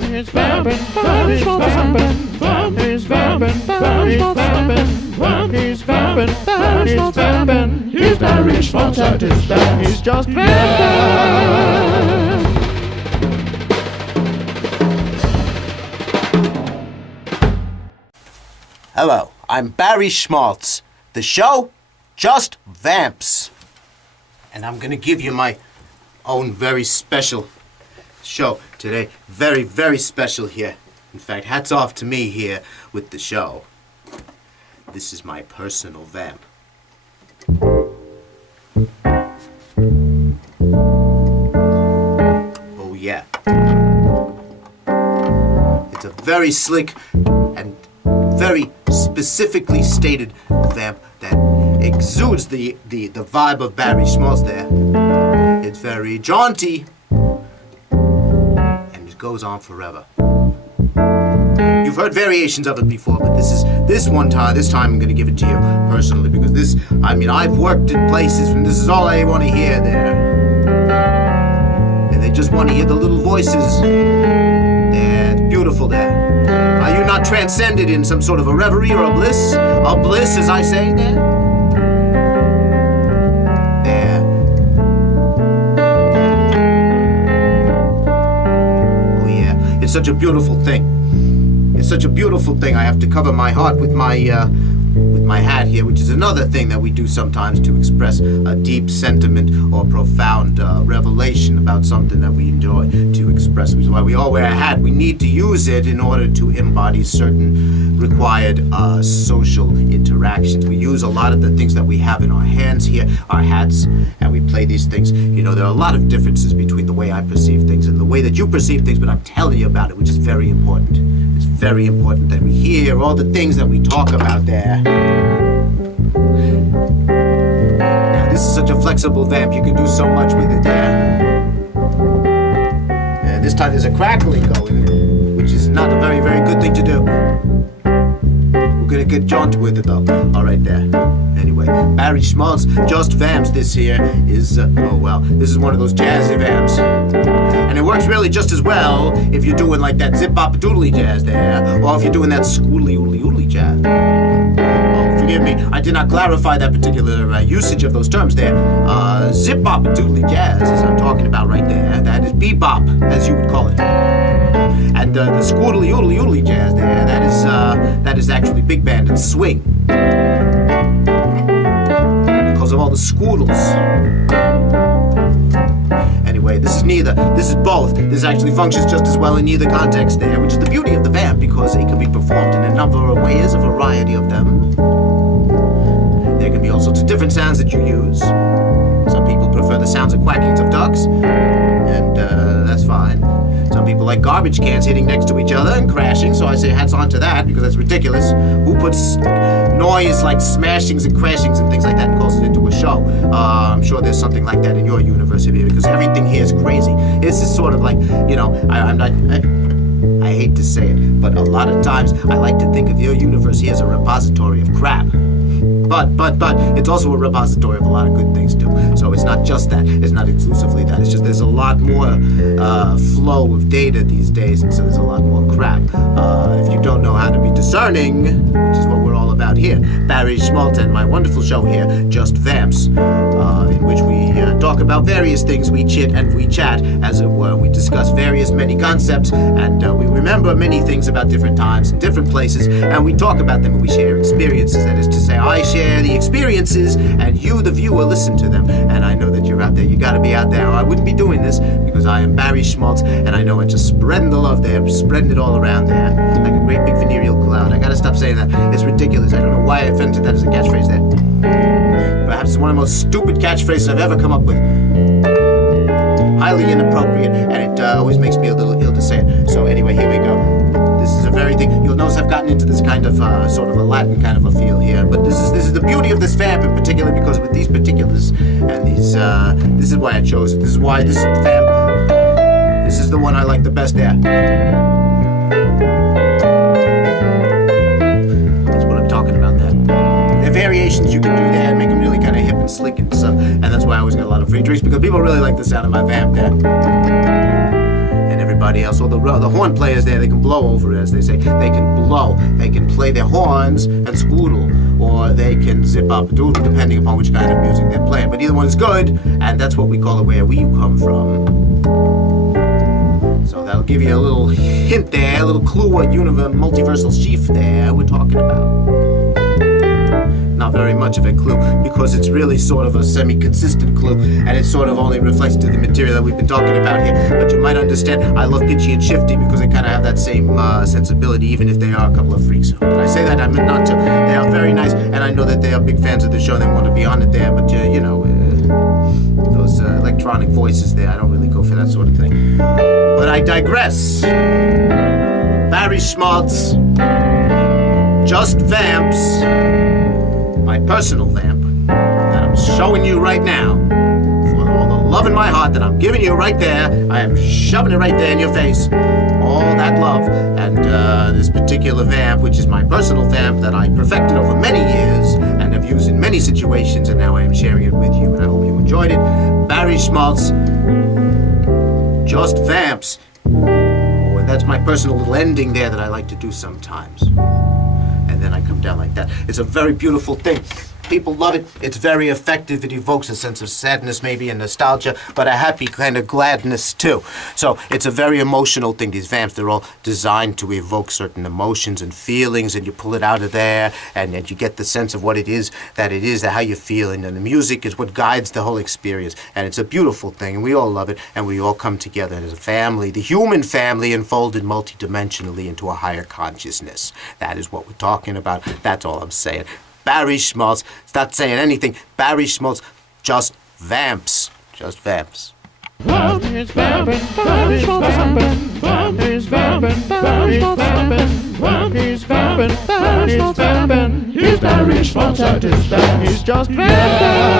He's vamping, Barry Schmaltz vamping. He's vamping, Barry Schmaltz vamping. He's vamping, Barry Schmaltz vamping. He's Barry Schmaltz at his best. He's just vamping. Hello, I'm Barry Schmaltz. The show, Just Vamps. And I'm gonna give you my own very special show today. Very, very special here. In fact, hats off to me here with the show. This is my personal vamp. Oh yeah. It's a very slick and very specifically stated vamp that exudes the vibe of Barry Schmaltz there. It's very jaunty, and it goes on forever. You've heard variations of it before, but this time I'm gonna give it to you personally, because I've worked in places and this is all I want to hear there. And they just want to hear the little voices. Yeah, it's beautiful there. Are you not transcended in some sort of a reverie or a bliss? A bliss, as I say there? There. Oh yeah, it's such a beautiful thing. It's such a beautiful thing. I have to cover my heart with my hat here, which is another thing that we do sometimes to express a deep sentiment or profound revelation about something that we enjoy to express, which is why we all wear a hat. We need to use it in order to embody certain required social interactions. We use a lot of the things that we have in our hands here, our hats, and we play these things. You know, there are a lot of differences between the way I perceive things and the way that you perceive things, but I'm telling you about it, which is very important. It's very important that we hear all the things that we talk about there. Now, this is such a flexible vamp, you can do so much with it there. And this time there's a crackling going, which is not a very, very good thing to do. We're gonna get jaunty with it though. All right there. Anyway, Barry Schmaltz, Just Vamps. This here is, this is one of those jazzy vamps. And it works really just as well if you're doing like that zip-bop-a-doodly jazz there, or if you're doing that scoodly-oodly-oodly jazz. Oh, forgive me, I did not clarify that particular usage of those terms there. Zip-bop-a-doodly jazz, as I'm talking about right there, that is bebop, as you would call it. And the scoodly-oodly-oodly jazz there, that is actually big band and swing. Because of all the scoodles. Anyway, this is neither. This is both. This actually functions just as well in either context there, which is the beauty of the vamp, because it can be performed in a number of ways, a variety of them. There can be all sorts of different sounds that you use. Some people prefer the sounds of quackings of ducks, and that's fine. Some people like garbage cans hitting next to each other and crashing, so I say hats on to that, because that's ridiculous. Who puts noise like smashings and crashings and things like that and calls it into a show? I'm sure there's something like that in your universe here, because everything here is crazy. This is sort of like, you know, I hate to say it, but a lot of times I like to think of your universe here as a repository of crap. But it's also a repository of a lot of good things too. So it's not just that. It's not exclusively that. It's just there's a lot more flow of data these days, and so there's a lot more crap. If you don't know how to be discerning, which is what we're all about here, Barry Schmaltz and my wonderful show here, Just Vamps, in which we talk about various things. We chit and we chat, as it were. We discuss many concepts, and we remember many things about different times and different places, and we talk about them and we share experiences. That is to say, I share the experiences, and you, the viewer, listen to them. And I know that you're out there. You gotta be out there, or I wouldn't be doing this, because I am Barry Schmaltz, and I know I'm just spreading the love there, spreading it all around there, like a great big venereal cloud. I gotta stop saying that. It's ridiculous. I don't know why I invented that as a catchphrase there. Perhaps it's one of the most stupid catchphrases I've ever come up with. Highly inappropriate, and it always makes me a little ill to say it. So anyway, here we go. This is a very thing. You'll notice I've gotten into this kind of sort of a Latin kind of a feel here, but this is the beauty of this vamp in particular, because with these particulars and these, this is why I chose it. This is why this vamp. This is the one I like the best there. That's what I'm talking about there. There are variations you can do there and make them really kind of hip and slick and stuff, and that's why I always get a lot of free drinks, because people really like the sound of my vamp there. And everybody everybody else. Or the horn players there, they can blow over it, as they say. They can blow. They can play their horns and squoodle. Or they can zip up doodle, depending upon which kind of music they're playing. But either one's good, and that's what we call it where we come from. So that'll give you a little hint there, a little clue what multiversal sheaf there we're talking about. Not very much of a clue, because it's really sort of a semi-consistent clue, and it sort of only reflects to the material that we've been talking about here. But you might understand, I love pitchy and shifty because they kind of have that same sensibility, even if they are a couple of freaks. When I say that, I mean not to. They are very nice, and I know that they are big fans of the show, and they want to be on it there, but you know, those electronic voices there, I don't really go for that sort of thing. But I digress. Barry Schmaltz, Just Vamps, my personal vamp that I'm showing you right now. For all the love in my heart that I'm giving you right there, I am shoving it right there in your face. All that love. And this particular vamp, which is my personal vamp that I perfected over many years and have used in many situations, and now I am sharing it with you, and I hope you enjoyed it. Barry Schmaltz, Just Vamps. Oh, and that's my personal little ending there that I like to do sometimes. And then I come down like that. It's a very beautiful thing. People love it. It's very effective. It evokes a sense of sadness, maybe, and nostalgia, but a happy kind of gladness, too. So it's a very emotional thing. These vamps, they're all designed to evoke certain emotions and feelings, and you pull it out of there, and you get the sense of what it is, that how you're feeling. And the music is what guides the whole experience. And it's a beautiful thing, and we all love it, and we all come together as a family, the human family, unfolded multidimensionally into a higher consciousness. That is what we're talking about. That's all I'm saying. Barry Schmaltz, it's not saying anything. Barry Schmaltz, Just Vamps. Just Vamps. Vamp is vamping, Vamp is vamping, Vamp is vamping, Vamp is vamping, Vamp is vamping, Vamp is vamping. He's Barry Schmaltz at his vamp. He's just vamping.